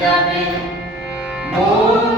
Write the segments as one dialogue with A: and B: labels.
A: যাবে। মন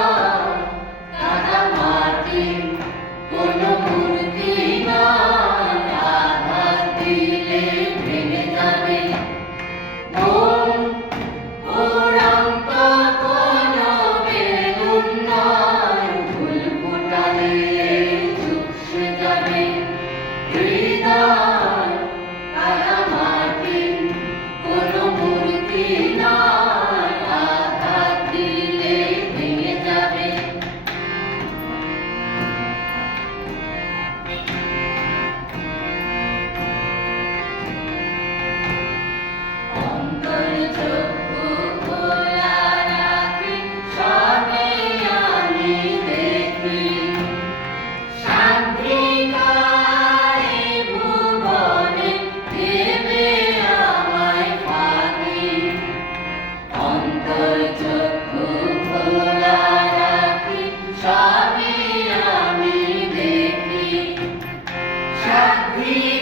B: to Amen.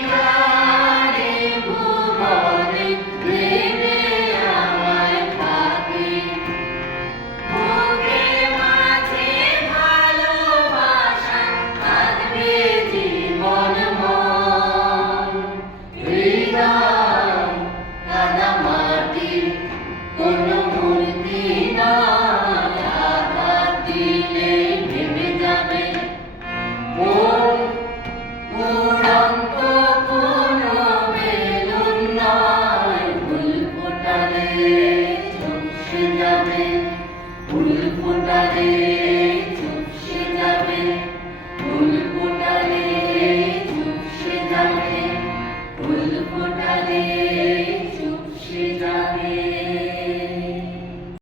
B: il.